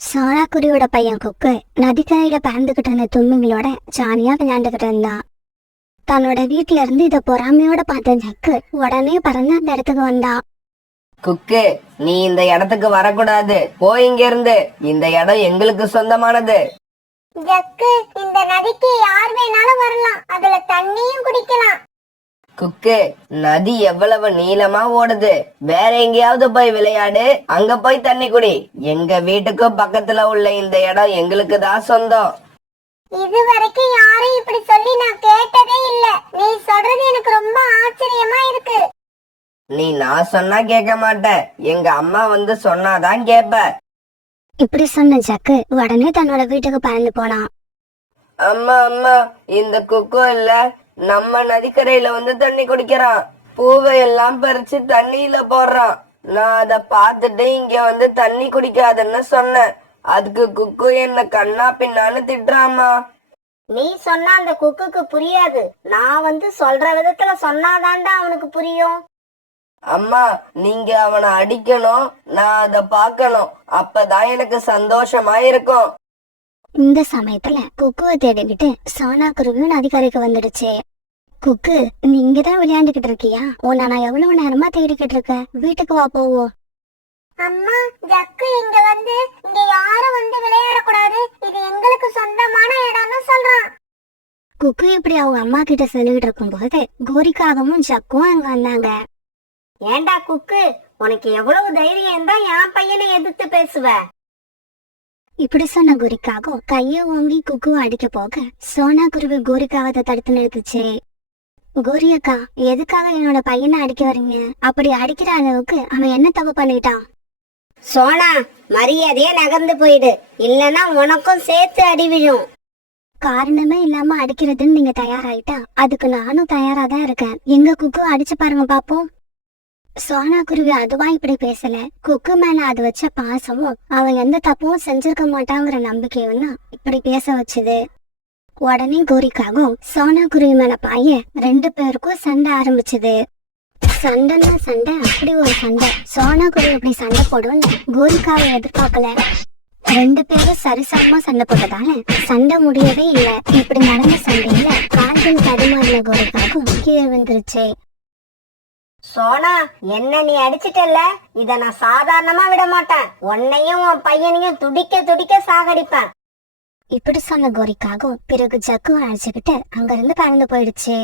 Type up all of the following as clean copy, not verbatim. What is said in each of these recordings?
சோனாக்குருவியோட பையன் குக்கு நதிக்கரையில பறந்துகிட்டு இருந்த தும்மிங்களோட ஜாலியா விளையாண்டுகிட்டு இருந்தான். தன்னோட வீட்டுல இருந்து இத பொறாமையோட பார்த்த ஜக்கு உடனே பறந்து அந்த இடத்துக்கு வந்தான். குக்கு, நீ இந்த இடத்துக்கு வரக்கூடாது, போய் இங்க இருந்து. இந்த இடம் எங்களுக்கு சொந்தமானது. ஜக்கு, இந்த நதிக்கு யார் வேணாலும் வரலாம், அதுல தண்ணியும் குடிக்கலாம். குக்கு, நதி எவ்வளவு நீளமா ஓடுது, வேற எங்கேயாவது போய் விளையாடு, அங்க போய் தண்ணி குடி. எங்க வீட்டுக்கும் பக்கத்துல உள்ள இந்த இடம் எங்களுக்கு தான் சொந்தம். இது வரைக்கும் யாரும் இப்படி சொல்லி நான் கேட்டதே இல்ல. நீ சொல்றது எனக்கு ரொம்ப ஆச்சரியமா இருக்கு. நான் சொன்னா கேட்க மாட்டேன், எங்க அம்மா வந்து சொன்னாதான் கேப்ப. இப்படி சொன்ன ஜக்கு உடனே தன்னோட வீட்டுக்கு பறந்து போனான். அம்மா அம்மா, இந்த குக்கு இல்ல நம்ம நதிக்கரையில வந்து தண்ணி குடிக்கிறான். பூவை எல்லாம் பறிச்சு தண்ணியில போடுறான். நான் அத பாத்துட்டு இங்க வந்து தண்ணி குடிக்காதுன்னு சொன்னேன். அதுக்கு குக்கு என்ன கண்ணா பின்னான்னு திட்டுறாமா. நீ சொன்னா அந்த குக்குக்கு புரியாது. நான் வந்து சொல்ற விதத்துல சொன்னாதான்டா அவனுக்கு புரியும். அம்மா, நீங்க அவனை அடிக்கணும், நான் அத பாக்கணும், அப்பதான் எனக்கு சந்தோஷமா இருக்கும். இந்த சமயத்துல குக்குவை தேடிக்கிட்டு சோனாக்குருவியும் நதிக்கரைக்கு வந்துடுச்சு. குக்கு, நீ இங்கதான் விளையாண்டுகிட்டு இருக்கியா? உன்னை நான் எவ்வளவு நேரமா தேடிக்கிட்டு இருக்க. வீட்டுக்கு வா, போவோம். அம்மா, ஜக்கு இங்க வந்து இங்க யாரும் வந்து விளையாடக்கூடாது, இது எங்களுக்கு சொந்தமான இடம்னு சொல்றான். குக்கு இப்படி அவங்க அம்மா கிட்ட சொல்லிக்கிட்டு இருக்கும் போது கோரிக்காகவும் ஜக்கும் அங்க வந்தாங்க. ஏண்டா குக்கு, உனக்கு எவ்வளவு தைரியம் தான் என் பையனை எதிர்த்து பேசுவ? இப்படி சொன்ன கோரிக்காகவும் கைய ஓங்கி குக்குவை அடிக்க போக சோனாக்குருவி கோரிக்காகத்தை தடுத்து நிறுத்துச்சு. கோரி அக்கா, எதுக்காக என்னோட பையனை அடிக்க வரீங்க? அப்படி அடிக்கிற அளவுக்கு அவன் என்ன தப்பு பண்ணிட்டான்? சோனா, மரியாதையே நகர்ந்து போயிடு, இல்லனா உனக்கும் சேர்த்து அடி விழும். காரணமே இல்லாம அடிக்கிறதுன்னு நீங்க தயாராயிட்டா அதுக்கு நானும் தயாரா தான் இருக்கேன். எங்க குக்கு அடிச்சு பாருங்க பாப்போம். சோனாக்குருவி அதுவா இப்படி பேசல. குக்கு மேல அது வச்ச பாசமும் அவன் எந்த தப்பும் செஞ்சிருக்க மாட்டாங்கிற நம்பிக்கையும் தான் இப்படி பேச வச்சுது. உடனே கோரிக்காகவும் சோனாக்குருவி மேல பாய ரெண்டு பேருக்கும் சண்டை ஆரம்பிச்சுது. சண்டைன்னா சண்டை, அப்படி ஒரு சண்டை. சோனாக்குருவி இப்படி சண்டை போடும்னு கோரிக்காவை எதிர்பார்க்கல. ரெண்டு பேரும் சரிசமமா சண்டை போட்டதால சண்டை முடியவே இல்லை. இப்படி நடந்த சண்டையில கால்கள் தடுமாறின கோரிக்காகவும் கீழே வந்துருச்சு. சோனா, என்ன நீ அடிச்சிட்டல்ல, இத நான் சாதாரணமா விட மாட்டேன். உன்னையும் உன் பையனையும் துடிக்க துடிக்க சாகடிப்பேன். இப்படி சொன்ன கோரிக்காகவும் பிறகு ஜக்குவை அழைச்சுக்கிட்டு அங்கிருந்து பறந்து போயிடுச்சு.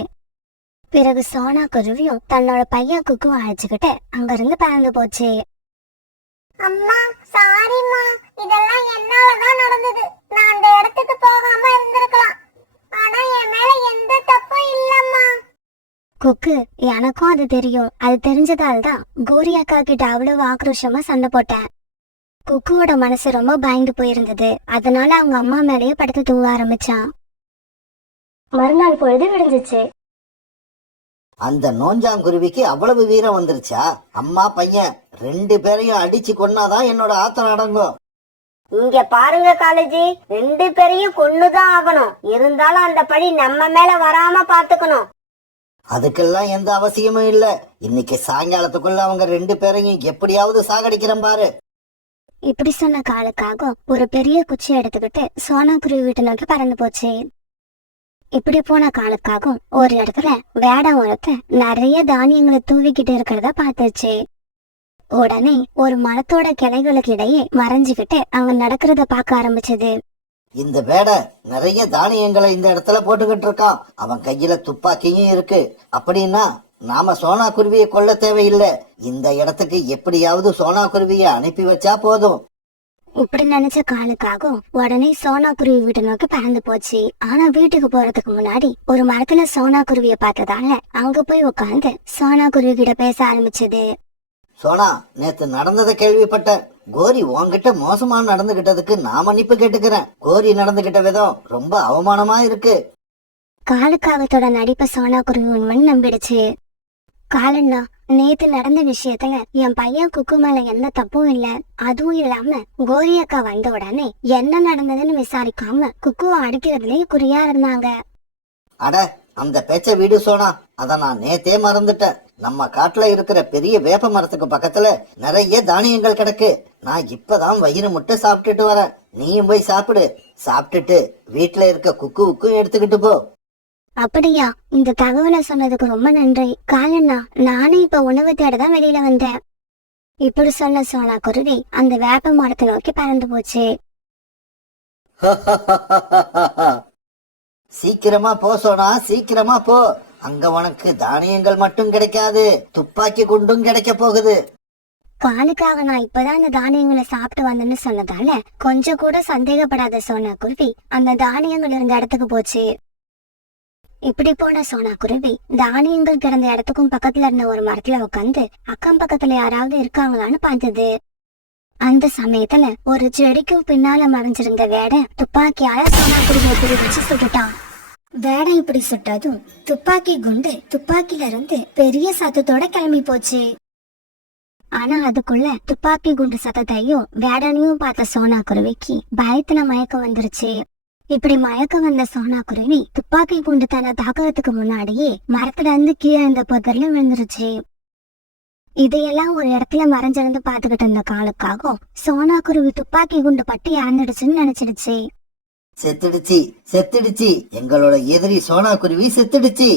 பிறகு சோனாக்குருவியும் தன்னோட பையன் குக்குவை அழைச்சுக்கிட்டு அங்கிருந்து பறந்து போச்சு. அம்மா, சாரிம்மா, இதெல்லாம் என்னாலதான் நடந்தது. நான் அந்த இடத்துக்கு போகாம இருந்திருக்கலாம். ஆனா என் மேல எந்த தப்பும் இல்லம்மா. குக்கு, எனக்கும் அது தெரியும். அது தெரிஞ்சதால தான் கோரி அக்கா கிட்ட அவ்வளவு ஆக்ரோஷமா சண்டை போட்டேன். குக்குவோட மனசு ரொம்ப பயந்து போயிருந்தது. அதனால அவங்க அம்மா மேலேயே படுத்து தூங்க ஆரம்பிச்சான். மறுநாள் பொழுது விடிஞ்சிச்சு. அந்த நோஞ்சாங்குருவிக்கு அவ்வளவு வீரம் வந்துருச்சா? அம்மா பையன் ரெண்டு பேரையும் அடிச்சு கொன்னாதான் என்னோட ஆத்தம் அடங்கும். இங்க பாருங்க காலேஜி, ரெண்டு பேரையும் கொன்னுதான் ஆகணும். இருந்தாலும் அந்த பழி நம்ம மேல வராம பாத்துக்கணும். அதுக்கெல்லாம் எந்த அவசியமும் இல்ல. இன்னைக்கு சாயங்காலத்துக்குள்ள அவங்க ரெண்டு பேரையும் எப்படியாவது சாகடிக்கிறேன் பாரு. இப்படி சொன்ன காலுக்காக ஒரு பெரிய குச்சி எடுத்துக்கிட்டு சோனாக்குருவி வீட்டை நோக்கி பறந்து போச்சு. இப்படி போன காலுக்காகவும் ஒரு இடத்துல வேடம் ஒருத்த நிறைய தானியங்களை தூவிக்கிட்டு இருக்கிறத பார்த்துச்சு. உடனே ஒரு மரத்தோட கிளைகளுக்கு இடையே மறைஞ்சுக்கிட்டு அங்க நடக்கிறத பார்க்க ஆரம்பிச்சது. இந்த வேடை நிறைய தானியங்களை இந்த இடத்துல போட்டுக்கிட்டு இருக்கான். அவன் கையில துப்பாக்கியும் இருக்கு. அப்படின்னா நாம சோனா குருவியை கொல்ல தேவையில்லை. இந்த இடத்துக்கு எப்படியாவது சோனா குருவியை அனுப்பி வச்சா போதும். இப்படி நினைச்ச காலுக்காகவும் உடனே சோனாக்குருவி வீட்டை நோக்கி பறந்து போச்சு. ஆனா வீட்டுக்கு போறதுக்கு முன்னாடி ஒரு மரத்துல சோனாக்குருவிய பார்த்ததால அங்க போய் உட்காந்து சோனாக்குருவி கிட்ட பேச ஆரம்பிச்சது. சோனா, நேத்து நடந்ததை கேள்விப்பட்டேன். கோரி உன்கிட்ட மோசமா நடந்துகிட்டதுக்கு நான் மன்னிப்பு கேட்டுக்கிறேன். கோரி நடந்துகிட்ட விதம் ரொம்ப அவமானமா இருக்கு. காலுக்காகத்தோட நடிப்பை சோனாக்குருவி உண்மைன்னு நம்பிடுச்சு. காலண்ணா, நேத்து நடந்த விஷயத்துல என் பையன் குக்கு மேல எந்த தப்பும் இல்ல. அதுவும் இல்லாம கோரி அக்கா வந்த உடனே என்ன நடந்ததுன்னு விசாரிக்காம குக்குவை அடிக்கிறதுலயே குறியா இருந்தாங்க. அட, அந்த பேச்ச வீடு சோனா, அத நான் நேத்தே மறந்துட்டேன். நம்ம காட்டுல இருக்கிற பெரிய வேப்ப மரத்துக்கு பக்கத்துல நிறைய தானியங்கள் கிடக்கு. நான் இப்பதான் வயிறு முட்டை சாப்பிட்டுட்டு வரேன். நீயும் போய் சாப்பிடு. சாப்பிட்டுட்டு வீட்டுல இருக்க குக்குவுக்கும் எடுத்துக்கிட்டு போ. அப்படியா? இந்த தகவலை சொன்னதுக்கு ரொம்ப நன்றி காலண்ணா. நானும் இப்ப உணவு தேடதான் வெளியில வந்தேன். இப்படி சொன்ன சோனா குருவி அந்த வேப்ப மரத்தை நோக்கி பறந்து போச்சு. சீக்கிரமா போ சோனா, சீக்கிரமா போ. அங்க உனக்கு தானியங்கள் மட்டும் கிடைக்காது, துப்பாக்கி குண்டும் கிடைக்க போகுது. காலுக்காக நான் இப்பதான் அந்த தானியங்களை சாப்பிட்டு வந்தேன்னு சொன்னதால கொஞ்சம் கூட சந்தேகப்படாத சோனா குருவி அந்த தானியங்கள் இருந்த இடத்துக்கு போச்சு. இப்படி போன சோனா குருவி தானியங்கள் கிடந்த இடத்துக்கும் பக்கத்துல இருந்த ஒரு மரத்துல உட்காந்து அக்கம் பக்கத்துல யாராவது இருக்காங்களான்னு பார்த்தது. அந்த சமயத்துல ஒரு செடிக்கும் பின்னால மறைஞ்சிருந்த வேடை துப்பாக்கியால சோனா குருவியை குறி வச்சு சுட்டுட்டான். வேடை இப்படி சுட்டதும் துப்பாக்கி குண்டு துப்பாக்கில இருந்து பெரிய சத்தத்தோட கிளம்பி போச்சு. ஆனா அதுக்குள்ள துப்பாக்கி குண்டு சத்தத்தையும் வேடனையும் பார்த்த சோனா குருவிக்கு பயத்துல மயக்கம் வந்துருச்சு. இப்படி மயக்கம் வந்த சோனா குருவி துப்பாக்கி குண்டு தன்னை தாக்குறதுக்கு முன்னாடியே மரத்துல இருந்து கீழே இருந்த புதர்ல விழுந்துருச்சு. இதையெல்லாம் ஒரு இடத்துல மறைஞ்சிருந்து பாத்துக்கிட்டு இருந்த காலுக்காக சோனா குருவி துப்பாக்கி குண்டு பட்டு இறந்துடுச்சுன்னு நினைச்சிடுச்சு. செத்துடுச்சு, செத்துடுச்சு, எங்களோட எதிரி சோனா குருவி செத்துடுச்சு.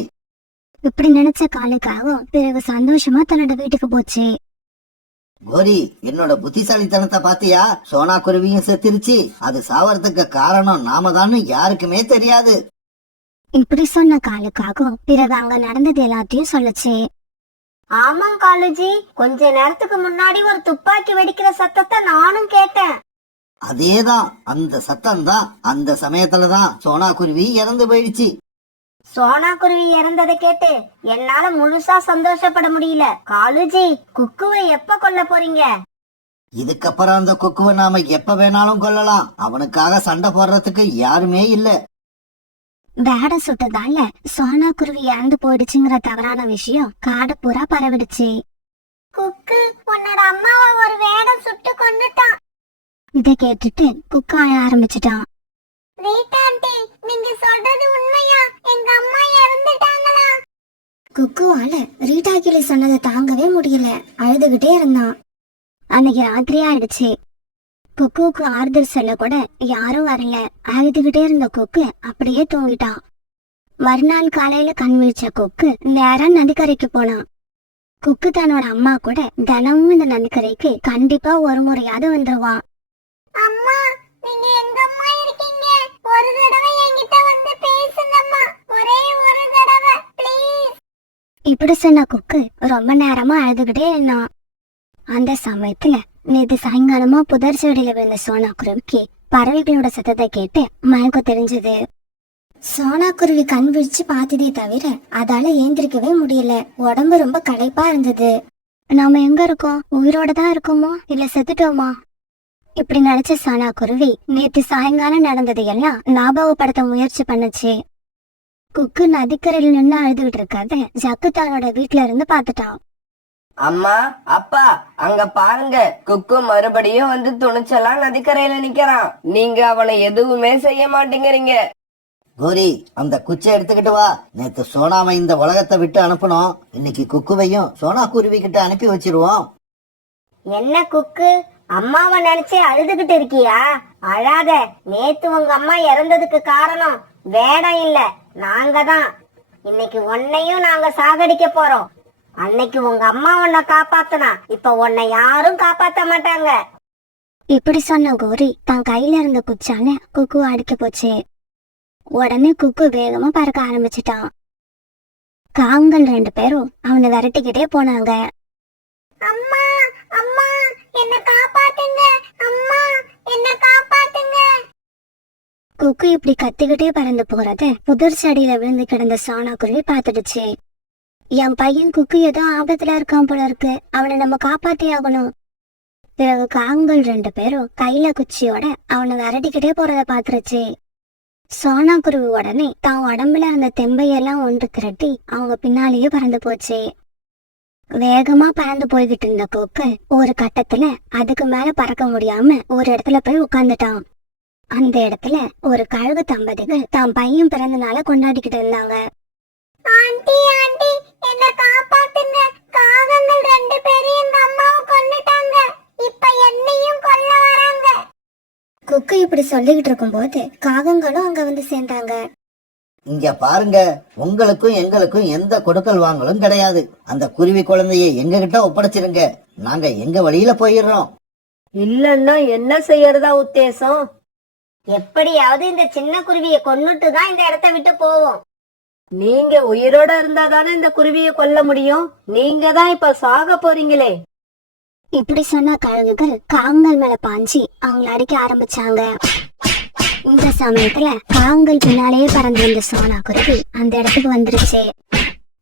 இப்படி நினைச்ச காலுக்காக பிறகு சந்தோஷமா தன்னோட வீட்டுக்கு போச்சு. கோரி, என்னோட புத்திசாலித்தனத்தை பாத்தியா? சோனா குருவியும் செத்துருச்சு. அது சாவறதுக்கு காரணம் நாம தான்னு யாருக்குமே தெரியாது. இப்படி சொன்ன காலுக்காக பிறகு அங்க நடந்தது எல்லாத்தையும் சொல்லுச்சு. ஆமா காலுஜி, கொஞ்ச நேரத்துக்கு முன்னாடி ஒரு துப்பாக்கி வெடிக்கிற சத்தத்தை நானும் கேட்டேன். அதேதான், அந்த சத்தம் தான். அந்த சமயத்துலதான் சோனா குருவி இறந்து போயிடுச்சு. சோனா குருவி இறந்ததை கேட்டு என்னால முழுசா சந்தோஷப்பட முடியல. காலுஜி, குக்குவை எப்ப கொல்ல போறீங்க? இதுக்கப்புறம் அந்த குக்குவை நாம எப்ப வேணாலும் கொல்லலாம். அவனுக்காக சண்டை போடுறதுக்கு யாருமே இல்ல. வேட சுட்டதால சோனா குருவி இறந்து போயிடுச்சுங்கிற தவறான விஷயம் காடு பூரா பரவிடுச்சு. குக்கு, உன்னோட அம்மாவை ஒரு வேடம் சுட்டு கொன்னுட்டான். இதை கேட்டுட்டு குக்கு அழ ஆரம்பிச்சுட்டான். ரீட்டாண்டி, நீங்க சொல்றது உண்மையா? எங்க அம்மா இறந்துட்டாங்களா? குக்குவால ரீட்டா கிளி சொன்னதை தாங்கவே முடியல. அழுதுகிட்டே இருந்தான். அன்னைக்கு ராத்திரி ஆயிடுச்சு. குக்குவுக்கு ஆறுதல் சொல்ல கூட யாரும் வரல. அழுதுகிட்டே இருந்த குக்கு அப்படியே தூங்கிட்டான். மறுநாள் காலையில கண் விழிச்ச குக்கு நேரா நதிக்கரைக்கு போனான். குக்கு தன்னோட அம்மா கூட தினமும் இந்த நதிக்கரைக்கு கண்டிப்பா ஒரு முறையாவது வந்துருவான். அம்மா, நீங்க எங்க அம்மா இருக்கீங்க? ஒரு தடவை என்கிட்ட வந்து பேசுங்கம்மா. ஒரே ஒரு தடவை ப்ளீஸ். இப்படி சொன்ன குக்கு ரொம்ப நேரமா அழுதுகிட்டே இருந்தான். அந்த சமயத்துல நேத்து சாயங்காலமா புதர் செடியில விழுந்த சோனா குருவிக்கு பறவைகளோட சத்தத்தை கேட்டு மயக்கம் தெரிஞ்சது. சோனா குருவி கண் விழிச்சு பார்த்ததே தவிர அதால ஏந்திரிக்கவே முடியல. உடம்பு ரொம்ப களைப்பா இருந்தது. நாம எங்க இருக்கோம்? உயிரோட தான் இருக்கோமோ இல்ல செத்துட்டோமா? இப்படி நினைச்ச சோனா குருவி நேத்து சாயங்காலம் நடந்தது எல்லாம் ஞாபகப்படுத்த முயற்சி பண்ணுச்சு. குக்கு நதிக்கரையில் நின்று அழுதுகிட்டு இருக்காத ஜக்கு தானோட வீட்டுல இருந்து பாத்துட்டான். அம்மா, அப்பா, அங்க பாருங்க, குக்கு மறுபடியும் வந்து துணிச்சலா நதிக்கரையில நிக்கிறான். நீங்க அவனை எதுவுமே செய்ய மாட்டேங்கிறீங்க. கோரி, அந்த குச்சை எடுத்துக்கிட்டு வா. நேத்து சோனாவை இந்த உலகத்தை விட்டு அனுப்பணும். இன்னைக்கு குக்குவையும் சோனா குருவி கிட்ட அனுப்பி வச்சிருவோம். என்ன குக்கு, அம்மாவை நினைச்சு அழுதுகிட்டு இருக்கியா? அழாத. நேத்து உங்க அம்மா இறந்ததுக்கு காரணம் வேடம் இல்ல, நாங்க தான். இன்னைக்கு உன்னையும் நாங்க சாகடிக்க போறோம். அன்னைக்கு உங்க அம்மா உன்னை காப்பாத்துனா, இப்ப உன்னை யாரும் காப்பாத்த மாட்டாங்க. இப்படி சொன்ன கோரி தன் கையில இருந்த குச்சால குக்கு அடிக்க போச்சு. உடனே குக்கு வேகமா பறக்க ஆரம்பிச்சிட்டான். காங்கள் 2 பேரும் அவனை விரட்டிக்கிட்டே போனாங்க. அம்மா, அம்மா, என்ன காப்பாத்துங்க. அம்மா, என்ன காப்பாத்துங்க. குக்கு இப்படி கத்திக்கிட்டே பறந்து போறத புதர் செடியில விழுந்து கிடந்த சோனா குருவி பாத்துடுச்சு. என் பையன் குக்கு ஏதோ ஆபத்துல இருக்கான் போல இருக்கு, அவனை நம்ம காப்பாத்தி ஆகணும். பிறகு காங்கள் 2 பேரும் கையில குச்சியோட அவனை விரட்டிக்கிட்டே போறத பாத்துருச்சு. சோனா குருவி உடனே தான் உடம்புல இருந்த தெம்பையெல்லாம் ஒன்று திரட்டி அவங்க பின்னாலேயே பறந்து போச்சு. வேகமா பறந்து போய்கிட்டு இருந்த கொக்கு ஒரு கட்டத்துல அதுக்கு மேல பறக்க முடியாம ஒரு இடத்துல போய் உட்கார்ந்துட்டான். அந்த இடத்துல ஒரு கழுகு தம்பதிகள் தான் பையன் பிறந்த நாள கொண்டாடிக்கிட்டு இருந்தாங்க. ஆண்டி ஆண்டி என்ன காப்பாத்துங்க, காகங்கள் 2 பேரும் எங்க அம்மாவை கொன்னுட்டாங்க, இப்ப என்னையும் கொல்ல வராங்க. குக்கு இப்படி சொல்லிக்கிட்டு இருக்கும்போது காகங்களும் அங்க வந்து சேர்ந்தாங்க. இங்க பாருங்க, உங்களுக்கும் எங்களுக்கும் எந்த கொடுக்கல் வாங்கலும் கிடையாது. அந்த குருவி குழந்தையை எங்க கிட்ட ஒப்படைச்சிருங்க, நாங்க எங்க வழியில போயிடுறோம். இல்லன்னா என்ன செய்யறதா உத்தேசம்? எப்படியாவது இந்த சின்ன குருவியை கொன்னுட்டு தான் இந்த இடத்த விட்டு போவோம். நீங்க உயிரோட இருந்தா தானே இந்த குருவியை கொல்ல முடியும். நீங்க தான் இப்ப சாக போறீங்களே. இப்படி சொன்ன கழுகுகள் காகங்கள் மேல பாஞ்சி அவங்கள அடிக்க ஆரம்பிச்சாங்க. இந்த சமயத்துல காகங்கள் பின்னாலேயே பறந்து வந்த சோனா குருவி அந்த இடத்துக்கு வந்துருச்சு.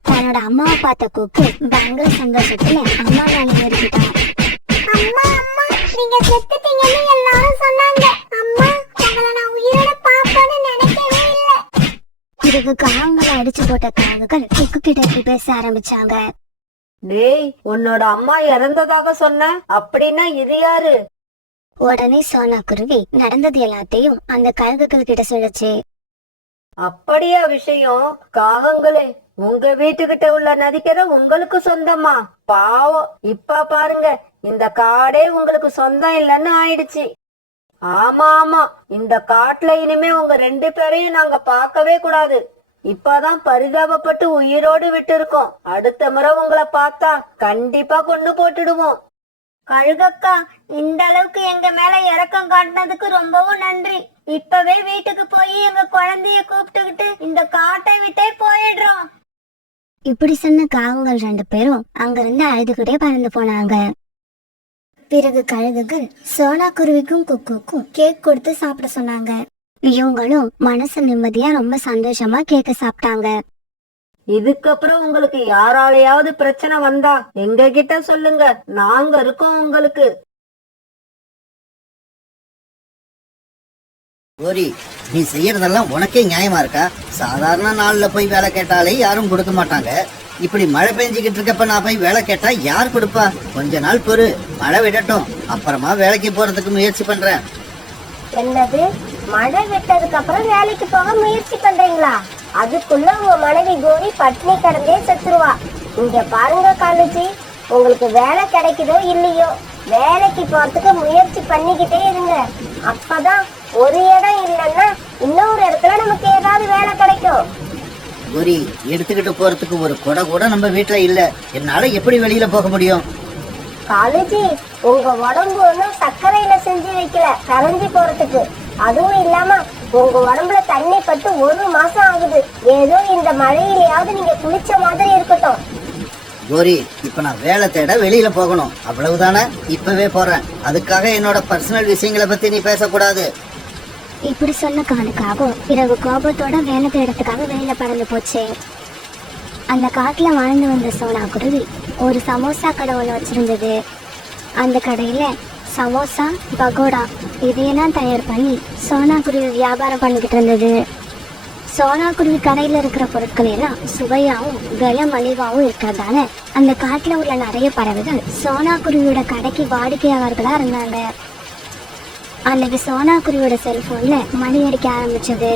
தன்னோட அம்மாவை பார்த்த குக்கு பயங்கர சந்தோஷத்துல அம்மா மேல ஏறிக்கிட்டான். அம்மா அம்மா, நீங்க செத்துட்டீங்கன்னு எல்லாரும் சொன்னாங்க. அம்மா, உங்களை நான் உயிரோட பாப்பேன்னு நினைக்கவே இல்ல. இதுக்கு காகங்களை அடிச்சு போட்ட காகங்கள் குக்கு கிட்ட இப்படி பேச ஆரம்பிச்சாங்க. டேய், உன்னோட அம்மா இறந்ததாக சொன்ன, அப்படின்னா இது யாரு? உடனே சோனா குருவி நடந்தது எல்லாத்தையும் அந்த கழுகுகள் கிட்ட சொல்லுச்சு. அப்படியா விஷயம்? காகங்களே, உங்க வீட்டுக்கிட்ட உள்ள நதிக்கரை உங்களுக்கு சொந்தமா? பாவம், இப்ப பாருங்க, இந்த காடே உங்களுக்கு சொந்தம் இல்லைன்னு ஆயிடுச்சு. ஆமா ஆமா, இந்த காட்டுல இனிமே உங்க 2 பேரையும் நாங்க பார்க்கவே கூடாது. இப்பதான் பரிதாபப்பட்டு உயிரோடு விட்டு இருக்கோம். அடுத்த முறை உங்களை பார்த்தா கண்டிப்பா கொண்டு போட்டுடுவோம். கழுகக்கா, இந்த அளவுக்கு எங்க மேல இரக்கம் காட்டினதுக்கு ரொம்பவும் நன்றி. இப்பவே வீட்டுக்கு போய் எங்க குழந்தைய கூப்பிட்டுக்கிட்டு இந்த காட்டை விட்டே போயிடுறோம். இப்படி சொன்ன காகங்கள் 2 பேரும் அங்கிருந்து அழுதுகிட்டே பறந்து போனாங்க. பிறகு கழுகுகள் சோனா குருவிக்கும் குக்குக்கும் கேக் கொடுத்து சாப்பிட சொன்னாங்க. இவங்களும் மனசு நிம்மதியா ரொம்ப சந்தோஷமா கேக்க சாப்பிட்டாங்க. இதுக்கப்புறம் உங்களுக்கு யாராலையாவது பிரச்சனை வந்தா எங்க கிட்ட சொல்லுங்க, நாங்க இருக்கோம் உங்களுக்கு. கோரி, நீ செய்யறதெல்லாம் உனக்கே நியாயமா இருக்கா? சாதாரண நாள்ல போய் வேலை கேட்டாலே யாரும் கொடுக்க மாட்டாங்க. இப்படி மழை பெஞ்சுக்கிட்டு இருக்கப்ப நான் போய் வேலை கேட்டா யார் கொடுப்பா? கொஞ்ச நாள் பொறு, மழை விடட்டும், அப்புறமா வேலைக்கு போறதுக்கு முயற்சி பண்றேன். என்னது, மழை விட்டதுக்கு அப்புறம் வேலைக்கு போக முயற்சி பண்றீங்களா? அதுக்குள்ள உங்க மனைவி கோரி பட்னி கிடந்தே செத்துருவா. இங்க பாருங்க காலுஜி, உங்களுக்கு வேலை கிடைக்குதோ இல்லையோ, வேலைக்கு போறதுக்கு முயற்சி பண்ணிக்கிட்டே இருங்க. அப்பதான் ஒரு இடம் இல்லைன்னா இன்னொரு இடத்துல நமக்கு ஏதாவது வேலை கிடைக்கும். கோரி, எடுத்துக்கிட்டு போறதுக்கு ஒரு கொடை கூட நம்ம வீட்டுல இல்ல, என்னால எப்படி வெளியில போக முடியும்? காலுஜி, உங்க உடம்பு ஒன்றும் சர்க்கரையில செஞ்சு வைக்கல கரைஞ்சி போறதுக்கு. அதுவும் இல்லாம உங்க உடம்புல தண்ணி பட்டு 1 மாசம் ஆகுது. ஏதோ இந்த மழையிலயாவது நீங்க குளிச்ச மாதிரி இருக்கட்டும். கோரி, இப்ப நான் வேலை தேட வெளியில போகணும், அவ்வளவுதானே? இப்பவே போறேன். அதுக்காக என்னோட பர்சனல் விஷயங்களை பத்தி நீ பேசக்கூடாது. இப்படி சொன்ன காலுக்காகவும் பிறகு கோபத்தோட வேலை தேடத்துக்காக வெளியில பறந்து போச்சு. அந்த காட்டுல வாழ்ந்து வந்த சோனா குருவி ஒரு சமோசா கடை ஒன்று வச்சிருந்தது. அந்த கடையில சமோசா, பகோடா இதையெல்லாம் தயார் பண்ணி சோனா குருவி வியாபாரம் பண்ணிக்கிட்டு இருந்தது. சோனா குருவி கடையில இருக்கிற பொருட்கள் எல்லாம் சுவையாவும் விலை மலிவாவும் இருக்கிறதால அந்த காட்டுல உள்ள நிறைய பறவைகள் சோனா குருவியோட கடைக்கு வாடிக்கையாளர்களா இருந்தாங்க. அன்னைக்கு சோனா குருவியோட செல்போன்ல மணி அடிக்க ஆரம்பிச்சது.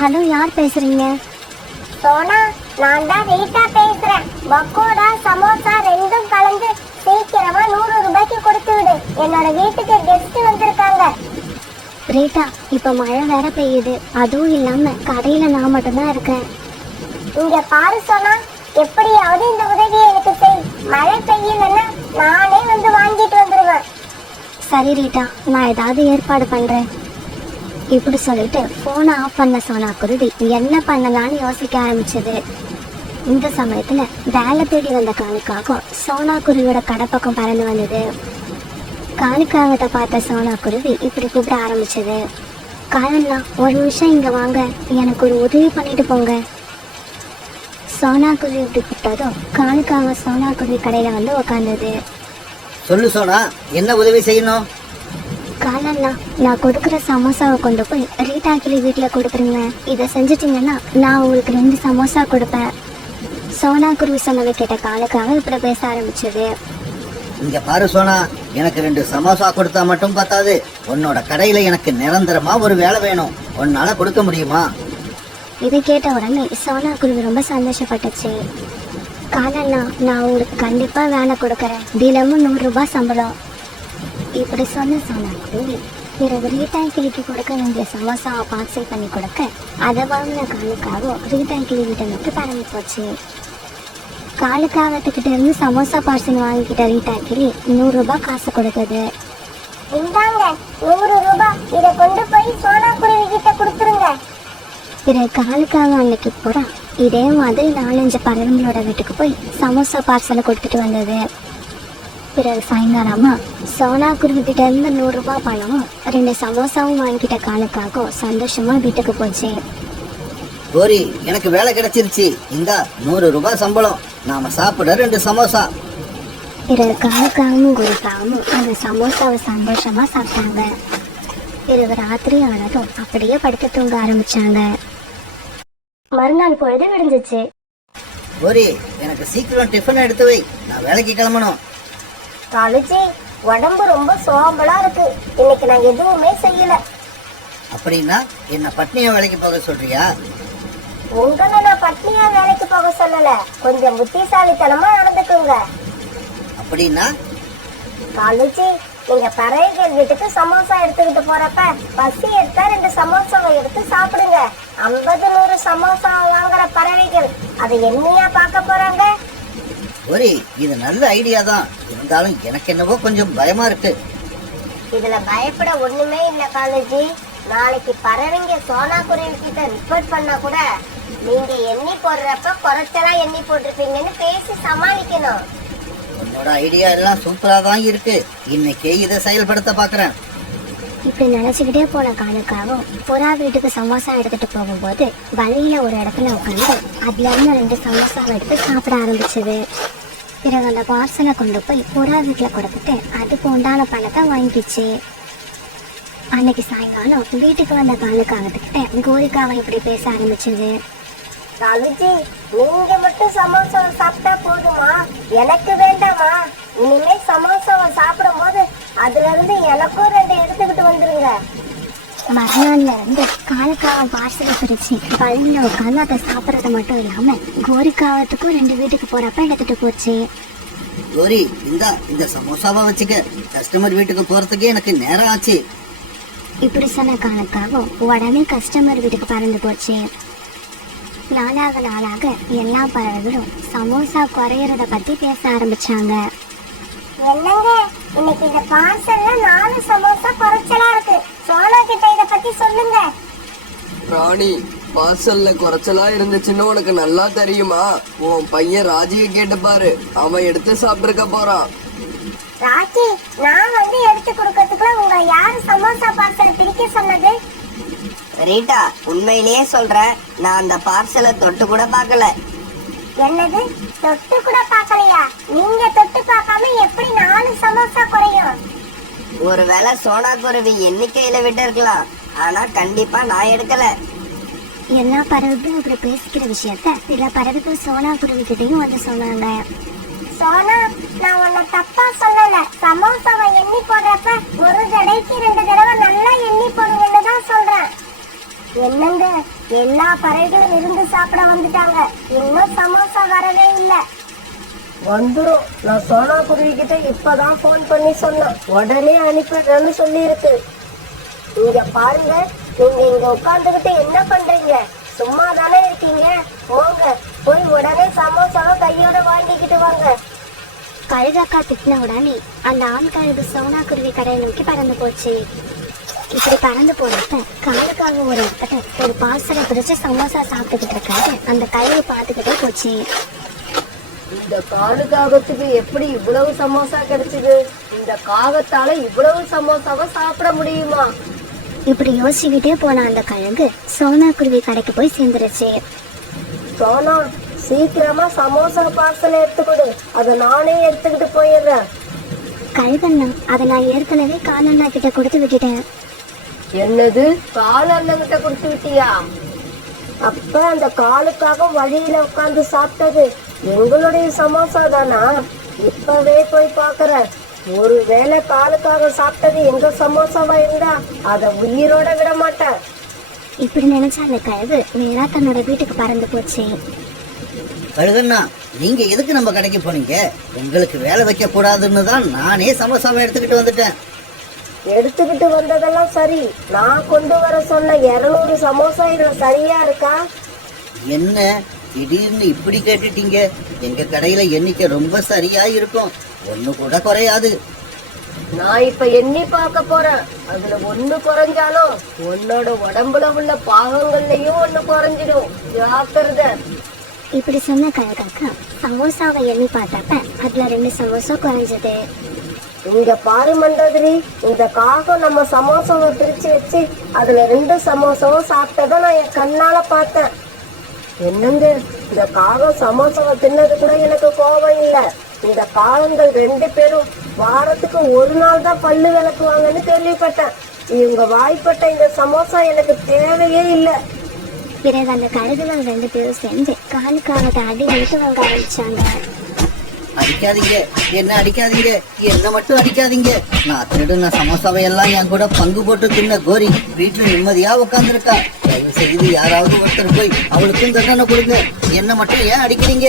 ஹலோ, யார் பேசுறீங்க? சோனா, நான் தான் ரீட்டா பேசுறேன். பக்கோடா சமோசா 2ம் கலந்து சீக்கிரமா 100 ரூபாய்க்கு கொடுத்து விடு. என்னோட வீட்டுக்கு கெஸ்ட் வந்திருக்காங்க. ரீட்டா, இப்ப மழை வேற பெய்யுது, அதுவும் இல்லாம கடையில நான் மட்டும்தான் இருக்கேன். இங்க பாரு சோனா, எப்படியாவது இந்த உதவியை எனக்கு செய். மழை பெய்யலன்னா நானே வந்து வாங்கிட்டு வந்துருவேன். சரி ரீட்டா, நான் ஏதாவது ஏற்பாடு பண்றேன். இப்படி சொல்லிட்டு போனை ஆஃப் பண்ண சோனா குருவி என்ன பண்ணலான்னு யோசிக்க ஆரம்பிச்சது. இந்த சமயத்துல வேலை தேடி வந்த காலுக்காகவும் சோனா குருவியோட கடை பக்கம் பறந்து வந்தது. காலுக்காகத்தை பார்த்த சோனா குருவி இப்படி கூப்பிட ஆரம்பிச்சது. காலண்ணா, ஒரு நிமிஷம் இங்க வாங்க, எனக்கு ஒரு உதவி பண்ணிட்டு போங்க. சோனா குருவி இப்படி கூப்பிட்டதும் காலுக்காக சோனா குருவி கடையில வந்து உக்காந்தது. சொல்லு சோனா, என்ன உதவி செய்யணும்? காலண்ணா, நான் கொடுக்குற சமோசாவை கொண்டு போய் ரீட்டா கிளி வீட்டில் கொடுத்துருங்க. இதை செஞ்சிட்டிங்கன்னா நான் உங்களுக்கு 2 சமோசா கொடுப்பேன். சோனா குருவி சொன்னதை கேட்ட காலுக்காக இப்படி பேச ஆரம்பிச்சது. இங்க பாரு சோனா, எனக்கு 2 சமோசா கொடுத்தா மட்டும் பத்தாது, உன்னோட கடையில எனக்கு நிரந்தரமா ஒரு வேலை வேணும். உன்னால கொடுக்க முடியுமா? இதை கேட்ட உடனே சோனா குருவி ரொம்ப சந்தோஷப்பட்டுச்சு. காலண்ணா, நான் உங்களுக்கு கண்டிப்பா வேலை கொடுக்கறேன், தினமும் 100 ரூபாய் சம்பளம். இப்படி சொன்ன சோனா குருவி பிறகு ரீட்டாய் கிளிக்கு கொடுக்க வேண்டிய சமோசாவை பார்சல் பண்ணி கொடுக்க அதை வாங்கின காலுக்காகவும் ரீட்டாய் கிளி வீட்டை நோக்கி பறந்து போச்சு. காலுக்காகத்துக்கிட்ட இருந்து சமோசா பார்சல் வாங்கிக்கிட்ட ரீட்டாய் கிளி 100 ரூபாய் காசு கொடுத்தது. இந்தாங்க 100 ரூபாய், இதை கொண்டு போய் சோனா குருவி கிட்ட கொடுத்துருங்க. பிறகு காலுக்காக அன்னைக்கு பூரா இதே மாதிரி 4-5 பறவைங்களோட வீட்டுக்கு போய் சமோசா பார்சலை கொடுத்துட்டு வந்தது. பிறகு சாயங்காலமா சோனா குருவி கிட்ட இருந்து 100 ரூபாய் பணமும் 2 சமோசாவும் வாங்கிக்கிட்ட காலுக்காகவும் சந்தோஷமா வீட்டுக்கு போச்சு. கோரி, எனக்கு வேலை கிடைச்சிருச்சு, இந்தா 100 ரூபாய் சம்பளம், நாம சாப்பிட 2 சமோசா. பிறகு காலுக்காகவும் குருக்காகவும் அந்த சமோசாவை சந்தோஷமா சாப்பிட்டாங்க. பிறகு ராத்திரி ஆனதும் அப்படியே படுத்து தூங்க ஆரம்பிச்சாங்க. மறுநாள் பொழுது விடிஞ்சிச்சு. கோரி, எனக்கு சீக்கிரம் டிஃபன் எடுத்து வை, நான் வேலைக்கு கிளம்பணும். காலுஜி, உடம்பு ரொம்ப சோம்பலா இருக்கு, இன்னைக்கு நான் எதுவுமே செய்யல. அப்படின்னா என்ன பட்னியா வேலைக்கு போக சொல்றியா? உங்களை நான் பட்னியா வேலைக்கு போக சொல்லல, கொஞ்சம் புத்திசாலித்தனமா நடந்துக்குங்க. அப்படின்னா? காலுஜி, நீங்க பறவைகள் வீட்டுக்கு சமோசா எடுத்துக்கிட்டு போறப்ப பசி எடுத்தா 2 சமோசாவை எடுத்து சாப்பிடுங்க. 50-100 சமோசா வாங்குற பறவைகள் அதை என்னையா பார்க்க போறாங்க? கோரி, இது நல்ல ஐடியா தான், இருந்தாலும் எனக்கு என்னவோ கொஞ்சம் பயமா இருக்கு. இதுல பயப்பட ஒண்ணுமே இல்ல காலுஜி. நாளைக்கு பறவைங்க சோனா குருவி கிட்ட ரிப்போர்ட் பண்ணா கூட நீங்க எண்ணி போடுறப்ப குறைச்சலா எண்ணி போட்டிருப்பீங்கன்னு பேசி சமாளிக்கணும். உன்னோட ஐடியா எல்லாம் சூப்பரா தான் இருக்கு, இன்னைக்கே இதை செயல்படுத்த பாக்குறேன். இப்படி நினைச்சுக்கிட்டே போன காலுக்காகவும் புறா வீட்டுக்கு சமோசா எடுத்துட்டு போகும்போது வழியில ஒரு இடத்துல உட்காந்து அதுல இருந்து 2 சமோசாவை எடுத்து சாப்பிட ஆரம்பிச்சது. பிறகு அந்த பார்சலை கொண்டு போய் புறா வீட்டுல கொடுத்துட்டு அதுக்கு உண்டான பணத்தை வாங்கிச்சு. அன்னைக்கு சாயங்காலம் வீட்டுக்கு வந்த காலுக்காகத்துக்கிட்ட கோரிக்காவை இப்படி பேச ஆரம்பிச்சது. காலுஜி, நீங்க மட்டும் சமோசாவை சாப்பிட்டா போதுமா? எனக்கு வேண்டாமா? இனிமே சமோசாவை சாப்பிடும் போது அதுல இருந்து எனக்கும் 2 எடுத்துக்கிட்டு வந்துருங்க. மறுநாள்ல இருந்து காலுக்காவை பார்சலை பிரிச்சு வழியில உட்காந்து அதை சாப்பிட்றது மட்டும் இல்லாம கோரிக்காவத்துக்கும் 2 வீட்டுக்கு போறப்ப எடுத்துட்டு போச்சு. கோரி, இந்த சமோசாவை வச்சுக்க, கஸ்டமர் வீட்டுக்கு போறதுக்கே எனக்கு நேரம் ஆச்சு. இப்படி சொன்ன காலுக்காகவும் உடனே கஸ்டமர் வீட்டுக்கு பறந்து போச்சு. நாளாக நாளாக எல்லா பறவைகளும் சமோசா குறையறத பத்தி பேச ஆரம்பிச்சாங்க. என்னங்க, இன்னைக்கு இந்த பார்சல்ல 4 சமோசா குறைச்சலா இருக்கு, சோனா கிட்ட இத பத்தி சொல்லுங்க. ராணி, பார்சல்ல குறைச்சலா இருந்துச்சுன்னு உனக்கு நல்லா தெரியுமா? உன் பையன் ராஜியை கேட்டு பாரு, அவன் எடுத்து சாப்பிட்டுருக்க போறான். ராக்கி, நான் வந்து எடுத்து கொடுக்கறதுக்குள்ள உங்க யாரு சமோசா பார்சல் பிரிக்க சொன்னது? ரீட்டா, உண்மையிலேயே சொல்றேன், நான் அந்த பார்சலை தொட்டு கூட பார்க்கல. என்னது, தொட்டு கூட பார்க்கலையா? நீங்க தொட்டு பார்க்காம எப்படி 4 சமோசா குறையும்? ஒருவேளை சோனா குருவி எண்ணிக்கையில விட்டு இருக்கலாம், ஆனா கண்டிப்பா நான் எடுக்கல. எல்லா பறவைகளும் இப்படி பேசிக்கிற விஷயத்த சில பறவைகள் சோனா குருவி கிட்டையும் வந்து சொன்னாங்க. சோனா, நான் உன்னை தப்பா சொல்லல, சமோசாவை எண்ணி போடுறப்ப ஒரு தடவைக்கு 2 தடவை நல்லா எண்ணி போடுங்கன்னு தான் சொல்றேன். என்னங்க, எல்லா பறவைகளும் இருந்து சாப்பிட வந்துட்டாங்க, இன்னும் சமோசா வரவே இல்லை. வந்துரும், நான் சோனா குருவி கிட்ட இப்பதான் போன் பண்ணி சொன்னேன், உடனே அனுப்பிடுறேன்னு சொல்லி இருக்கு. இங்க பாருங்க, நீங்க இங்க உட்கார்ந்துகிட்டு என்ன பண்றீங்க? சும்மா தானே இருக்கீங்க, போங்க போய் உடனே சமோசாவை கையோட வாங்கிக்கிட்டு வாங்க. கழுகாக்கா திட்டின உடனே அந்த ஆண் கழுகு சோனா குருவி கடையை நோக்கி பறந்து போச்சு. இப்படி பறந்து போறப்ப காலுக்காக ஒரு இடத்துல ஒரு பார்சலை பிரிச்சு சமோசா சாப்பிட்டுக்கிட்டு இருக்காரு அந்த கழுகு பார்த்துக்கிட்டே போச்சு. இந்த காலுக்காகத்துக்கு எப்படி இவ்வளவு சமோசா கிடைச்சது? இந்த காகத்தால இவ்வளவு சமோசாவை சாப்பிட முடியுமா? இப்படி யோசிச்சுக்கிட்டே போன அந்த கழுகு சோனா குருவி கடைக்கு போய் சேர்ந்துருச்சு. சோனா, சீக்கிரமா சமோசா பார்சல் எடுத்துக்கொடு, அதை நானே எடுத்துக்கிட்டு போயிடுறேன். கழுகண்ணா, அதை நான் ஏற்கனவே காலண்ணா கிட்ட கொடுத்து விட்டுட்டேன். என்னது, கால அண்ணன் கிட்ட கொடுத்து விட்டியா? அப்ப அந்த காலுக்காக வழியில உட்கார்ந்து சாப்பிட்டது எங்களுடைய சமோசா தானா? இப்பவே போய் பாக்குறேன். ஒருவேளை காலுக்காக சாப்பிட்டது எங்க சமோசாவா இருந்தா அதை உயிரோட விட மாட்டேன். இப்படி நினைச்சா அந்த கழுகு நேரா தன்னோட வீட்டுக்கு பறந்து போச்சு. கழுகண்ணா, நீங்க எதுக்கு நம்ம கடைக்கு போனீங்க? உங்களுக்கு வேலை வைக்க கூடாதுன்னு தான் நானே சமோசாவை எடுத்துக்கிட்டு வந்துட்டேன். எடுத்துக்கிட்டு வந்ததெல்லாம் சரி, நான் கொண்டு வர சொன்ன 200 சமோசா இதுல சரியா இருக்கா? என்ன திடீர்னு இப்படி கேட்டுட்டீங்க? எங்க கடையில எண்ணிக்கை ரொம்ப சரியா இருக்கும், ஒண்ணு கூட குறையாது. நான் இப்ப எண்ணி பார்க்க போறேன். அதுல ஒண்ணு குறைஞ்சாலும் உன்னோட உடம்புல உள்ள பாகங்கள்லயும் ஒண்ணு குறைஞ்சிடும், ஜாக்கிரதை. இப்படி சொன்ன கழுகக்கா சமோசாவை எண்ணி பார்த்தப்ப அதுல 2 சமோசா குறைஞ்சது. இங்க பாரு மண்டோதரி, இந்த காகம் நம்ம சமோசாவை பிரிச்சு வச்சு அதுல 2 சமோசாவும் சாப்பிட்டதை நான் என் கண்ணால பார்த்தேன். என்னங்க, இந்த காகம் சமோசாவை தின்னது கூட எனக்கு கோபம் இல்ல. இந்த காகங்கள் 2 பேரும் வாரத்துக்கு 1 நாள் தான் பல்லு விளக்குவாங்கன்னு கேள்விப்பட்டேன். இவங்க வாய்ப்பட்ட இந்த சமோசா எனக்கு தேவையே இல்லை. பிறகு அந்த கழுகுகள் 2 பேரும் சேர்ந்து காலுக்காக அடி வைத்து வாங்க ஆரம்பிச்சாங்க. அடிக்காதீங்க, என்ன அடிக்காதீங்க, என்ன மட்டும் அடிக்காதீங்க. நான் திருடுன சமோசாவை எல்லாம் என் கூட பங்கு போட்டு தின்ன கோரி வீட்டுல நிம்மதியா உட்காந்துருக்கா. தயவு செய்து யாராவது ஒருத்தர் போய் அவளுக்கும் தண்டனை கொடுங்க. என்ன மட்டும் ஏன் அடிக்கிறீங்க?